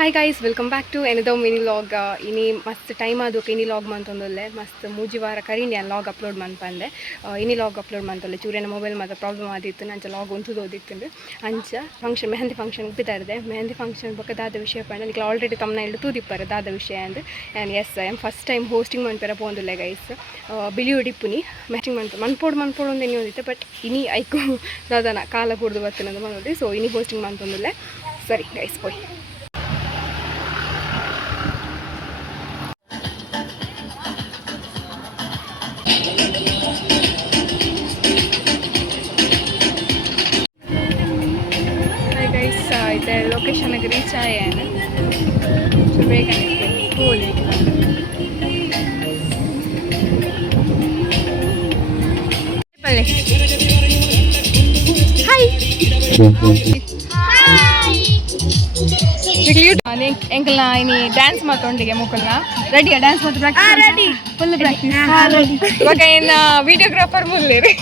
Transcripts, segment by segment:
Hi guys, welcome back to another mini vlog. ಇನಿ ಮಸ್ತ್ time ಆದಕ್ಕೆ ಇನಿ ಲಾಗ್ ಮಂತೊಂದುಲ್ಲೆ ಮಸ್ತ್ ಮೂಜಿ ವಾರ ಕರಿಂಡಿ ನಾನು ಲಾಗ್ ಅಪ್ಲೋಡ್ ಮನ್ಪಂದೆ. ಇನಿ ಲಾಗ್ ಅಪ್ಲೋಡ್ ಮಂತೊಲ್ಲೆ ಚೂರಿನ ಮೊಬೈಲ್ ಮಾತ್ರ ಪ್ರಾಬ್ಲಮ್ ಆದಿತ್ತು. ನಂಚ ಲಾಗ್ ಒಂಚೂದು ಓದಿತ್ತು ಅಂಚ ಫಂಕ್ಷನ್ ಮೆಹಂದಿ ಫಂಕ್ಷನ್ ಬಿದ್ದಾರದೆ. ಮೆಹಂದಿ ಫಂಕ್ಷನ್ ಬಗ್ಗೆ ದಾದ ವಿಷಯ ಪಂಡ ನಿಕ್ಲ ಆಲ್ರೆಡಿ ತಮ್ಮನ ಇಟ್ಟು ತೂದಿಪ್ಪರೆ ದಾದ ವಿಷಯ ಅಂದು. And yes I am first time hosting ಮನ್ಪೆರ ಪೋಂದುಲ್ಲೆ ಗೈಸ್. ಬಿಳಿ ಉಡಿಪುನಿ ಮ್ಯಾಚಿಂಗ್ ಮನ್ಪೋಡು ಒಂದು ಎಣ್ಣೆ ಓದಿತ್ತು. ಬಟ್ ಇನಿ ಐಕು ದಾದನ ಕಾಲ ಕೂಡ್ದು ಬರ್ತೀನಂದು ಮನೋದಿ. ಸೊ ಇನಿ ಹೋಸ್ಟಿಂಗ್ ಮನ್ತೊಂದುಲ್ಲೆ. ಸರಿ ಗೈಸ್ ಪೋಯ್. इधर लोकेशन रीच आए हैं ना, तो बेगा कूल पहले हाय ಎಂಕಲ್ನ ಇನಿ ಡ್ಯಾನ್ಸ್ ಮಾತೊಂಡಿಗೆ ಮುಕ್ಕಲ್ನ ರೆಡಿಯಾ ಡ್ಯಾನ್ಸ್ ಮಾತು practice ready full practice ready ಇವಾಗ ಏನು ವಿಡಿಯೋಗ್ರಾಫರ್ ಮುಲ್ಲೇರಿ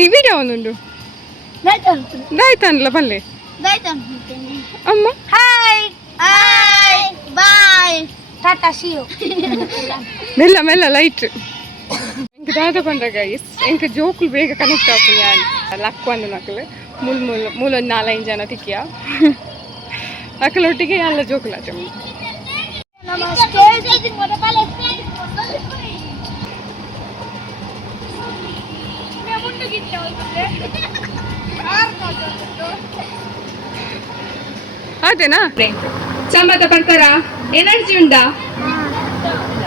ಈ ವಿಡಿಯೋ ಒಂದುಂಡು ದಾಯ್ತನ್ಲ ಬಲ್ಲೆ ಅಮ್ಮ ಹಾಯ್ ಹಾಯ್ ಬಾಯ್ ಟಾಟಾ ಶಿಯೋ ಮೆಲ್ಲ ಮೆಲ್ಲ ಲೈಟ್ ಎಂಕ ದಾದ ಪಂಡ ಗೈಸ್ ಎಂಕ ಜೋಕುಲು ಬೇಗ ಕನೆಕ್ಟ್ ಆಪು ಯಾನ್ ಲಕ್ಕು ಅಂದು ನಕಲು ಮೂಲೊಂದು 4-5 ಜನ ತಿಕ್ಕಿಯ ಅಕಲೊಟ್ಟಿಗೆ ಎಲ್ಲ ಜೋಕುಲು ಆಚೆ ಅದೇನಾ ಸಂಬಂಧ ಪಡ್ತಾರ ಎನರ್ಜಿ ಉಂಡಾ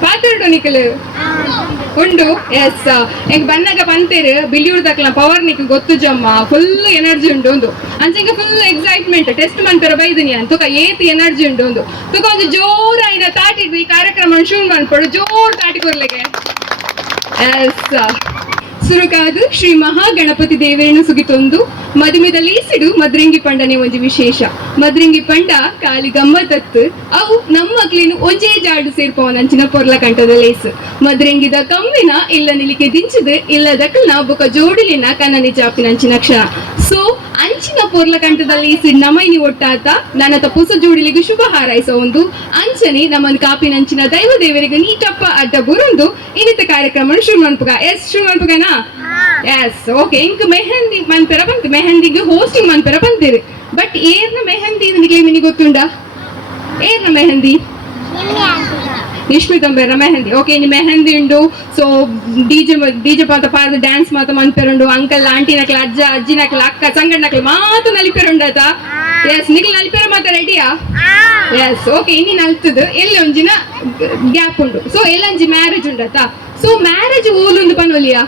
ಪಾತ್ರುಂಡು ನಿಕಲು ಉಂಡು ಎಸ್ ಎಂಕ್ ಬಣ್ಣಗ ಪಂತೇರು ಬಿಳಿ ಉಡ್ದಕ್ಲ ಪವರ್ ನಿಕ್ ಗೊತ್ತು ಜಮ್ಮ ಫುಲ್ ಎನರ್ಜಿ ಉಂಡು ಒಂದು ಅಂಚೆಂಗ ಫುಲ್ ಎಕ್ಸೈಟ್ಮೆಂಟ್ ಟೆಸ್ಟ್ ಮನ್ಪೆರ ಬೈದಿನಿ ಅಂತ ತುಕ ಏತ್ ಎನರ್ಜಿ ಉಂಡು ಒಂದು ತುಕ ಒಂದು ಜೋರ ಇದ ತಾಟಿ ಈ ಕಾರ್ಯಕ್ರಮ ಶೂನ್ ಮನ್ಪಡು ಜೋರ್ ತಾಟಿ ಕೊರ್ಲೆಗೆ ಎಸ್ ಸುರುಕಾದು ಶ್ರೀ ಮಹಾಗಣಪತಿ ದೇವೇನು ಸುಗಿತೊಂದು ಮದುಮಿದಲ್ಲಿ ಸಿಡು ಮದ್ರಂಗಿ ಪಂಡನೆ ಒಂಜಿ ವಿಶೇಷ ಮದ್ರಂಗಿ ಪಂಡ ಕಾಲಿ ಗಮ್ಮತ್ತತ್ತು ಅವು ನಮ್ಮ ಮಕ್ಳೇನು ಒಂಜೇ ಜಾಡು ಸೇರ್ಪವನಂಚಿನ ಪೊರ್ಲ ಕಂಠದ ಲೇಸು ಮದ್ರಂಗಿದ ಕಮ್ಮಿನ ಇಲ್ಲ ನಿಲಿಕೆ ದಿಂಚದು ಇಲ್ಲದಕ್ಕಲ್ನ ಬೊಕ ಜೋಡಿಲಿನ ಕನ್ನನಿ ಚಾಪಿನಂಚಿನ ಕ್ಷಣ ಸೊ ಅಂಚಿನ ಪೊರ್ಲ ಕಂಠದಲ್ಲಿ ಸಿಡ್ ನಮೈನಿ ಒಟ್ಟಾತ ನನ್ನ ಪುಸ ಜೋಡಿಲಿಗೆ ಶುಭ ಹಾರೈಸೋ ಒಂದು ಅಂಚನೆ ನಮ್ಮನ್ ಕಾಪಿನಂಚಿನ ದೈವ ದೇವರಿಗೆ ನೀಟಪ್ಪ ಅಡ್ಡ ಬುರುಂದು ಇನ್ನಿತ ಕಾರ್ಯಕ್ರಮ ಶುರು ಮನ್ಪುಗ ಎಸ್ ಶುರು ಮನ್ಪುಗನಾ ಎಸ್ ಓಕೆ ಇಂಕ ಮೆಹಂದಿ ಮನ್ಪೆರ ಬಂತು ಮೆಹಂದಿಗೆ ಹೋಸ್ಟಿಂಗ್ ಮನ್ಪೆರ ಬಂತೀರಿ ಬಟ್ ಏರ್ನ ಮೆಹಂದಿ ನಿಮಗೆ ಮಿನಿ ಗೊತ್ತುಂಡ ಏರ್ನ ಮೆಹಂದಿ ನಿಶ್ಮಿತಂಬೇರ ಮೆಹಂದಿ ಓಕೆ ಇನ್ನು ಮೆಹಂದಿ ಉಂಡು ಸೊ ಡಿಜೆ ಪಾತ ಪಾದ ಡ್ಯಾನ್ಸ್ ಮಾತ ಮನ್ಪೆರುಂಡು ಅಂಕಲ್ ಆಂಟಿ ನಕ್ಲ ಅಜ್ಜ ಅಜ್ಜಿ ನಕ್ಲ ಅಕ್ಕ ಸಂಗಡ ನಕ್ಲ ಮಾತು ನಲಿಪೆರುಂಡತ ಎಸ್ ನಿಕ್ಲ ನಲಿಪೆರ ಮಾತ ರೆಡಿಯಾ ಎಸ್ ಓಕೆ ಇನ್ನು ನಲ್ತದ ಎಲ್ಲಿ ಒಂಜಿನ ಗ್ಯಾಪ್ ಉಂಡು ಸೊ ಎಲ್ಲಂಜಿ ಮ್ಯಾರೇಜ್ ಉಂಡತ ಸೊ ಮ್ಯಾರೇಜ್ ಓಲುಂದು ಪನೋಲಿಯಾ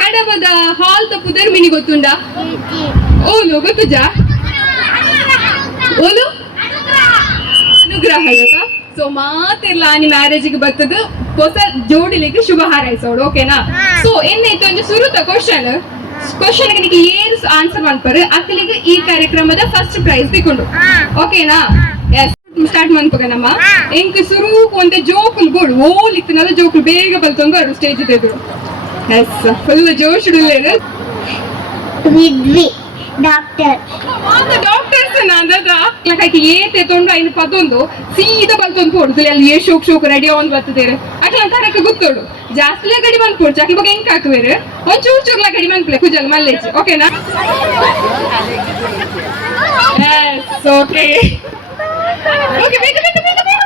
ಕಡಬದ ಹಾಲ್ ತಪ್ಪುದರ್ ಮಿನಿ ಗೊತ್ತುಂಡ ಓಲು ಗೊತ್ತುಜಾ ಓಲು ಅನುಗ್ರಹ ಸೊ ಮಾತೆಲ್ಲ ಆನಿ ಮ್ಯಾರೇಜಿಗೆ ಬರ್ತದ ಹೊಸ ಜೋಡಿಲಿಗೆ ಶುಭ ಹಾರೈಸೋಡು ಓಕೆನಾ ಸೊ ಏನಾಯ್ತು ಅಂದ್ರೆ ಸುರುತ ಕ್ವಶನ್ ನಿಮಗೆ ಏನು ಆನ್ಸರ್ ಮಾಡ್ಪಾರು ಅಕ್ಕಲಿಗೆ ಈ ಕಾರ್ಯಕ್ರಮದ ಫಸ್ಟ್ ಪ್ರೈಸ್ ತಗೊಂಡು ಓಕೆನಾ ಎಸ್ ಸ್ಟಾರ್ಟ್ ಮಾಡ್ಬೇಕ ನಮ್ಮ ಎಂಕ್ ಸುರು ಒಂದೇ ಜೋಕುಲ್ ಬೋರ್ಡ್ ಓಲ್ ಇತ್ತನಲ್ಲ ಜೋಕುಲ್ ಬೇಗ ಬಲ್ತೊಂದು ಅವರು ಸ್ಟೇಜ್ ತೆಗೆದ್ರು ಎಸ್ ಫುಲ್ ಜೋಶ್ ಇಡಲೇರು ಡಾಕ್ಟರ್ ಡಾಕ್ಟರ್ಸ್ ನಂದದ ಲಕೈತಿ ಏತೆ ತೊಂಡು ಐನು ಪದೊಂದು ಸೀದಾ ಬಲ್ತೊಂದು ಪೋಡ್ದು ಅಲ್ಲಿ ಏ ಶೋಕ್ ರೆಡಿ ಆನ್ ಬರ್ತದೇರೆ ಅಕ್ಲ ಕರಕ್ಕೆ ಗೊತ್ತೋಡು ಜಾಸ್ತಿ ಗಡಿ ಮನ್ಪೋಡ್ಚು ಅಕ್ಲ ಬಗ್ಗೆ ಹೆಂಗ್ ಹಾಕುವೇರೆ ಒಂಚೂರು ಚೂರ್ಲ ಗಡಿ ಮನ್ಪಲೆ ಕುಜಲ್ ಮಲ್ಲೇಜ್ ಓಕೆನಾ ಎಸ್ ಓಕೆ ಓಕೆ ಬೇಗ ಬೇಗ ಬೇಗ ಬೇಗ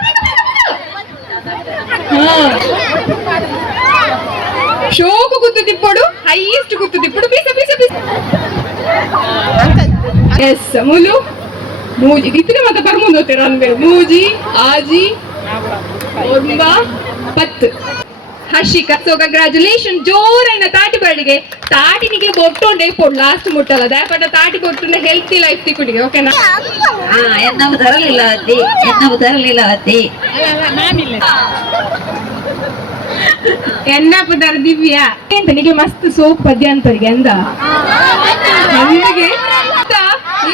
ಶೋಕು ಗುತ್ತು ತಿಪ್ಪೋಡು ಹೈಯೆಸ್ಟ್ ಗುತ್ತು ತಿಪ್ಪೋಡು ಪೀಸ ಪೀಸ ಪೀಸ ಎಸ್ ಮುಲು ಮೂಜಿ ಇತ್ತಿನ ಮತ್ತೆ ಬರ್ಮುಂದು ಹೋಗ್ತೀರ ಅನ್ಬೇಕು ಮೂಜಿ ಆಜಿ ಒಂಬ 10 ಹರ್ಷಿಕಾ ಸೊ ಕಂಗ್ರಾಚುಲೇಷನ್ ಜೋರೈನ ತಾಟಿ ಬರ್ಡಿಗೆ ತಾಟಿ ನಿಗೆ ಬೊಟ್ಟೊಂಡೆ ಪೋಡ್ ಲಾಸ್ಟ್ ಮುಟ್ಟಲ್ಲ ದಯಪಟ್ಟ ತಾಟಿ ಕೊಟ್ಟುಂಡೆ ಹೆಲ್ತಿ ಲೈಫ್ ತಿಕ್ಕುಡಿಗೆ ಓಕೆನಾ ಎನ್ನವು ತರಲಿಲ್ಲ ಅತ್ತಿ ಎನ್ನಪ್ಪ ತರ ದಿವ್ಯಾ ಎಂತ ನಿಗೆ ಮಸ್ತ್ ಸೋಪ್ ಪದ್ಯ ಅಂತರಿಗೆ ಎಂದ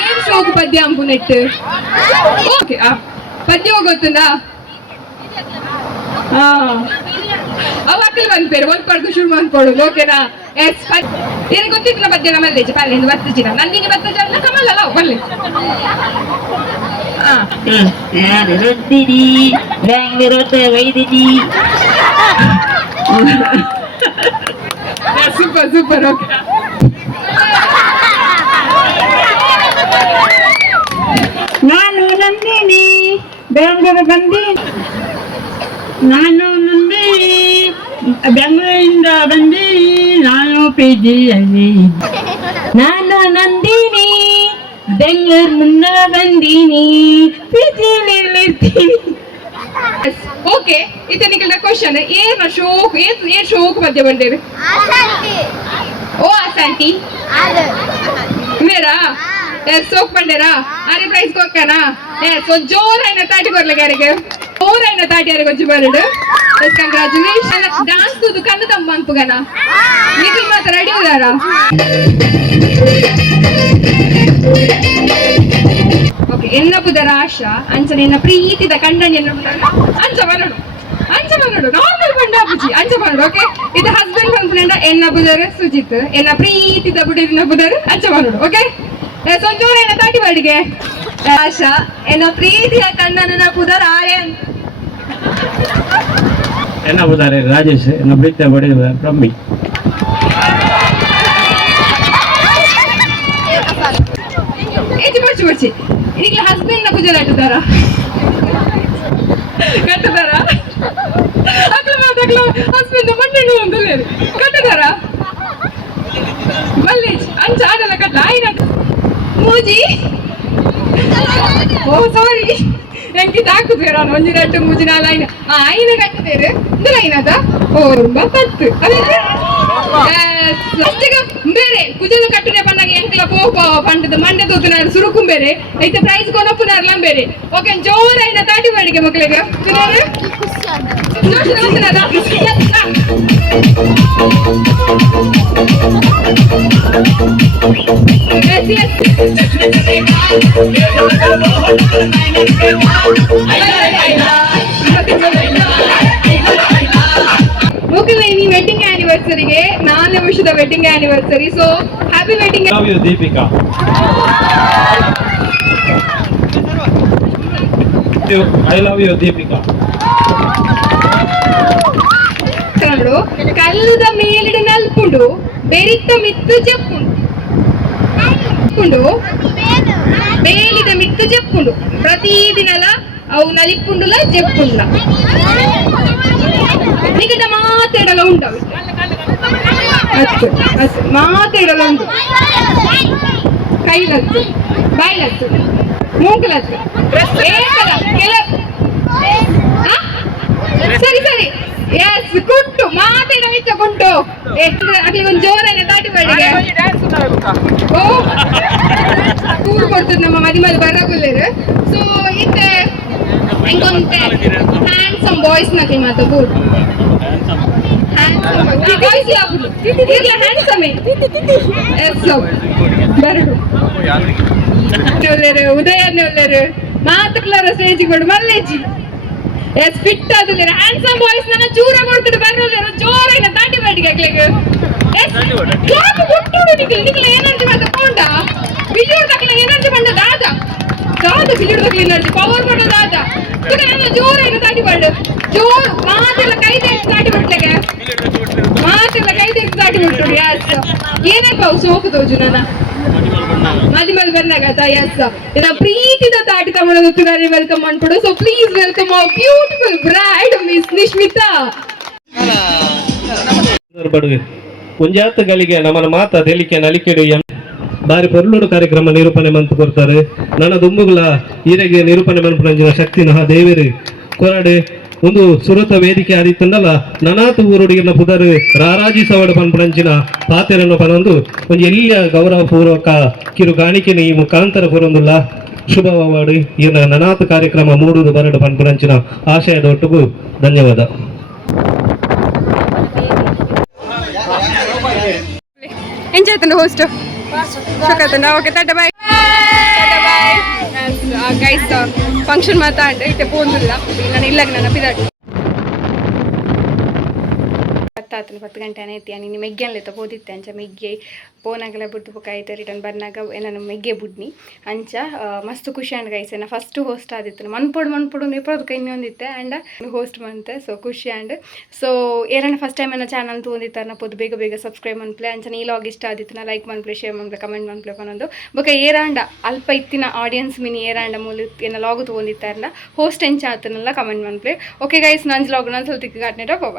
ಏನ್ ಸೋಪ್ ಪದ್ಯ ಅಂಪು ನೆಟ್ಟು ಓಕೆ ಪದ್ಯ ಗೊತ್ತುಂದಾ ಅವ ಅಕ್ಕಲ್ ಬಂದ್ಪೇರು ಒಂದು ಪಡ್ದು ಶುರು ಮಾಡ್ಕೊಡು ಓಕೆನಾ ಎಸ್ ಏನು ಗೊತ್ತಿತ್ತು ಮಧ್ಯಾಹ್ನ ಮಲ್ಲೇಜ್ ಪಾಲಿಂದ ಬರ್ತಿದ್ದೀರ ನಂದಿಗೆ ಬರ್ತಿದ್ದ ಕಮಲಲ್ಲ ಬಲ್ಲಿ ನಾನು ರೊಟ್ಟಿನಿ ಬ್ಯಾಂಗ್ಳೂರ್ ವೈದಿನಿ ಸೂಪರ್ ಸೂಪರ್ ಓಕೆ ನಾನು ನಂದಿನಿ ಬೆಂಗಳೂರು ಬಂದಿ ನಾನು ನಂದಿನಿ ಬೆಂಗಳೂರಿಂದ ಬಂದಿ ನಾನು ಪಿಜಿಯಲ್ಲಿ ನಾನು ನಂದಿನಿ ಬೆಂಗಳೂರಿನಿಂದ ಬಂದೀನಿ ಪಿಜಿಯಲ್ಲಿ ಇರ್ತೀನಿ ಓಕೆ ಇದು ನಿಖಿಲ್ನ ಕ್ವಶನ್ ಏನು ಶೋಕ್ ಏನ್ ಶೋಕ್ ಮಧ್ಯ ಬಂದೇವೆ ಓ ಆಸಂಟಿ ಮೇರಾ ಸೋಕ್ ಬಂಡೇರಾ ಅರೆ ಪ್ರೈಸ್ ಕೊಕ್ಕನಾ ಸೊ ಜೋರೈನ ತಾಟಿ ಬರ್ಲಿಕ್ಕೆ ಯಾರಿಗೆ ಜೋರೈನ ತಾಟಿ ಯಾರಿಗೆ వచ్చి ಬರಡು ಕಂಗ್ರಾಚುಲೇಷನ್ డాన్స్ తుదు కన్ను తమ్మ అంపుగనా నిఖిల్ మాత రెడీ ఉదారా ಓಕೆ ಎನ್ನಪುದರ ಆಶಾ ಅಂಚನ ಎನ್ನ ಪ್ರೀತಿದ ಕಂಡನ್ ಎನ್ನಪುದರ ಅಂಚ ಬರಡು ನಾರ್ಮಲ್ ಬಂಡ ಅಪ್ಪುಜಿ ಅಂಚ ಬರಡು ಓಕೆ ಇದು ಹಸ್ಬೆಂಡ್ ಬಂದ್ಕೊಂಡ ಎನ್ನಪುದರ ಸುಜಿತ್ ಎನ್ನ ಪ್ರೀತಿದ ಬುಡಿನ ಪುದರ ಅಂಚ ಬರಡು ಓಕೆ ಸಂಜೋರ ಎನ್ನ ತಾಟಿ ಬಡಿಗೆ ಆಶಾ ಎನ್ನ ಪ್ರೀತಿಯ ಕಂಡನ ಪುದರ ಆಯನ್ ಎನ್ನ ಪುದಾರೆ ರಾಜೇಶ್ ಎನ್ನ ಪ್ರೀತಿಯ ಬಡಿದ ಬ್ರಹ್ಮಿ ಬರ್ಚಿ ಈಗ ಹಸ್ಬೆಂಡ್ ನ ಪೂಜೆ ಕಟ್ಟುತ್ತಾರ ಹಸ್ಬೆಂಡ್ ಮಣ್ಣೆಣ್ಣು ಒಂದು ಕಟ್ಟುತ್ತಾರ ಮಲ್ಲೇಶ್ ಅಂಚ ಆಡಲ್ಲ ಕಟ್ಲ ಆಯ್ನ ಮೂಜಿ ಓ ಸಾರಿ ಎಂಕಿ ತಾಕುತ್ತೇರ ಒಂಜಿ ರಟ್ಟು ಮೂಜಿ ನಾಲ್ ಆಯ್ನ ಆಯ್ನ ಕಟ್ಟುತ್ತೇರು ಇಂದಲ ಆಯ್ನದ ಓರ್ಮ ಪತ್ತು ಬೇರೆ ಕುಜಲು ಕಟ್ಟನೆ ಬಂದಾಗ ಎಂಕಲ ಪೋಪ ಪಂಡದ ಮಂಡೆ ತೂತುನಾರು ಸುರುಕುಂ ಬೇರೆ ಐತೆ ಪ್ರೈಸ್ ಕೊನಪ್ಪುನಾರ್ಲಂ ಬೇರೆ ಓಕೆ ಜೋರೈನ ತಾಟಿ ಮಾಡಿಗೆ ಮಕ್ಕಳಿಗೆ ಓಕೆ ಈ ವೆಡ್ಡಿಂಗ್ ಆನಿವರ್ಸರಿಗೆ 4 ವರ್ಷದ wedding anniversary so happy wedding love you Deepika I love you Deepika ನೋಡು ಕಲ್ಲದ ಮೇಲಿಡ ನಲ್ಪುಂಡು ಬೆರಿತ ಮಿತ್ತು ಜಪ್ಪುಂಡು ಬೇಲಿದ ಮಿತ್ತು ಜಪ್ಪುಂಡು ಪ್ರತಿದಿನಲ ಅವು ನಲಿಪುಂಡುಲ ಜಪ್ಪುಂಡ ನಿಕಟ ಮಾತಾಡಲ ಉಂಟವು ಅತ್ತು ಅತ್ತು ಮಾತಾಡಲ ಉಂಟು ಕೈಲತ್ತು ಬಾಯ್ಲತ್ತು ಮೂಕಲತ್ತು ಏಕಲ ಕೆಲ ಸರಿ ಸರಿ ಎಸ್ ಕುಂಟು ಮಾತಾಡ ಮಿಚ್ಚ ಕುಂಟು ಅಲ್ಲಿ ಒಂದು ಜೋರನ್ನ ತಾಟಿ ಮಾಡಿಗೆ ಓ ಕೂರು ಕೊಡ್ತದ ನಮ್ಮ ಮದಿಮಲ್ ಬರಗುಲ್ಲೇರು ಸೊ ಇತ್ತೆ ಎಂಕೊಂತೆ ಹ್ಯಾಂಡ್ಸಮ್ ಬಾಯ್ಸ್ ನಕಲಿ ಮಾತ ಕೂರು ಬಾಯ್ಸ್ ಯಾವುದು ಇಲ್ಲ ಹ್ಯಾಂಡ್ಸಮ್ ಎಸ್ ಬರಡು ಉದಯನೇ ಒಳ್ಳೆರು ಮಾತುಕ್ಲಾರ ಸ್ಟೇಜಿಗೆ ಕೊಡು ಮಲ್ಲೇಜಿ ಎಸ್ ಫಿಟ್ ಆದಿಲ್ಲ ಹ್ಯಾಂಡ್ಸಮ್ ಬಾಯ್ಸ್ ನನ್ನ ಚೂರ ಕೊಡ್ತಿದ್ದು ಬರಲಿಲ್ಲ ಜೋರೈನ ತಾಟಿ ಮಾಡಿಗೆ ಆಗ್ಲಿಕ್ಕೆ ಎಸ್ ಕ್ಲಾಪ್ ಕೊಟ್ಟು ನಿಖಿಲ್ ಎನರ್ಜಿ ಮಾತ ಕೊಂಡ ಬಿಲಿಯೂರ್ ತಕ್ಕಲ ಎನರ್ಜಿ ಬಂದ ದಾದ ಬಿಲಿಯೂರ್ ತಕ್ಕಲ ಎನರ್ಜಿ ಪವರ್ ಬಂದ ದಾದ ನನ್ನ ಜೋರೈನ ತಾಟಿ ಮಾಡು ಜೋರ್ ಮಾತೆಲ್ಲ ಕೈ ತೆಗೆದು ತಾಟಿ ಬಿಡ್ಲಿಕ್ಕೆ ಮಾತೆಲ್ಲ ಕೈ ತೆಗೆದು ತಾಟಿ ಬಿಟ್ಟು ಎಸ್ ಏನೇ ಪಾವು ಸೋಕು ತೋಜು ನನ್ನ ಮದಿಮಲ್ ಬಂದಾಗ ಎಸ್ ಇನ್ನ ಪ್ರೀತಿದ ತಾಟಿ ತಗೊಂಡು ವೆಲ್ಕಮ್ ಮಾಡ್ಕೊಡು so please welcome our beautiful bride miss Nishmita ಬಡುವೆ ಮುಂಜಾತಗಳಿಗೆ ನಮ್ಮನ ಮಾತ ತೆಲಿಕೆ ನಲಿಕೆಡು ಬಾರಿ ಪೊರ್ಲುಡು ಕಾರ್ಯಕ್ರಮ ನಿರೂಪಣೆ ಮಂತು ಕೊಡ್ತಾರೆ ನನ್ನ ದುಂಬುಗಳ ಈರೆಗೆ ನಿರೂಪಣೆ ಮನ್ಪುನಂಜಿನ ಶಕ್ತಿ ನಹ ದೇವರು ಕೊರಡೆ ಒಂದು ಸುರತ ವೇದಿಕೆ ಆದಿತ್ತಂಡಲ್ಲ ನನಾತು ಊರುಡಿಗಿನ ಪುದರು ರಾರಾಜಿ ಸವಡು ಪನ್ಪುನಂಚಿನ ಪಾತೆರನ್ನು ಪನೊಂದು ಒಂದು ಎಲ್ಲಿಯ ಗೌರವಪೂರ್ವಕ ಕಿರು ಕಾಣಿಕೆನ ಈ ಮುಖಾಂತರ ಕೊರೊಂದುಲ್ಲ ಶುಭವಾಡು ಈ ನನಾತು ಕಾರ್ಯಕ್ರಮ ಮೂಡುದು ಬರಡು ಪನ್ಪುನಂಚಿನ ಆಶಯದ ಒಟ್ಟಿಗೂ ಧನ್ಯವಾದ. ಎಂಜಾಯ್ ತಂದು ಹೋಸ್ಟ್ ಶುಕತನ okay tata bye guys function ಮಾತಾಡ ಇತ್ತೆ ಪೋಂದಿಲ್ಲ ನಾನು ಇಲ್ಲಾಗ ನನ್ನ ಪಿದಾಟಿ ಆತನ 10 ಗಂಟೆ ಐತಿ ನೀನು ಮೆಗ್ಗೆನ್ಲೆತ್ತ ಓದಿತ್ತೆ ಅಂಚ ಮೆಗ್ಗೆ ಪೋನಾಗೆಲ್ಲ ಬಿಟ್ಟು ಬುಕ್ ಆಯ್ತು ರಿಟರ್ನ್ ಬರ್ನಾಗ ನಾನು ಮೆಗ್ಗೆ ಬುಡ್ನಿ ಅಂಚ ಮಸ್ತ್ ಖುಷಿ ಅಂಡ್ ಗೈಸ್ ನಾ ಫಸ್ಟ್ ಹೋಸ್ಟ್ ಆದಿತ್ತು ಮನ್ಪೊಡು ನೆಪೋದು ಕೈ ಹೊಂದಿತ್ತೆ ಆ್ಯಂಡ್ ಹೋಸ್ಟ್ ಮಂತೆ ಸೊ ಖುಷಿ ಆ್ಯಂಡ್ ಸೊ ಏರನ್ನ ಫಸ್ಟ್ ಟೈಮ್ ನನ್ನ ಚಾನಲ್ ತೊಗೊಂಡಿತ್ತಾರೆ ನಾ ಪೊದು ಬೇಗ ಸಬ್ಸ್ಕ್ರೈಬ್ ಮನ್ಪ್ಲೆ ಅಂಚನೆ ಈ ಲಾಗ್ ಇಷ್ಟ ಆದಿತ್ತು ನಾ ಲೈಕ್ ಮನ್ಪ್ಲೆ ಶೇರ್ ಮನ್ಪ್ಲೆ ಕಮೆಂಟ್ ಮನ್ಪ್ಲೆ ಕೊನೊಂದು ಬೊಕ ಏರಾಂಡ ಅಲ್ಪ ಇತ್ತಿನ ಆಡಿಯನ್ಸ್ ಮಿನಿ ಏರಾಂಡ ಮೂಲ ಏನ ಲಾಗ್ ತೊಗೊಂಡಿತ್ತಾರಲ್ಲ ಹೋಸ್ಟ್ ಎಂಚ ಆತನಲ್ಲ ಕಮೆಂಟ್ ಮನ್ಪ್ಲೆ ಓಕೆ ಗೈಸ್ ನಂಜ್ ಲಾಗ್ ನಾನು ಸ್ವಲ್ಪ ಗಾಟ್ನೆಟ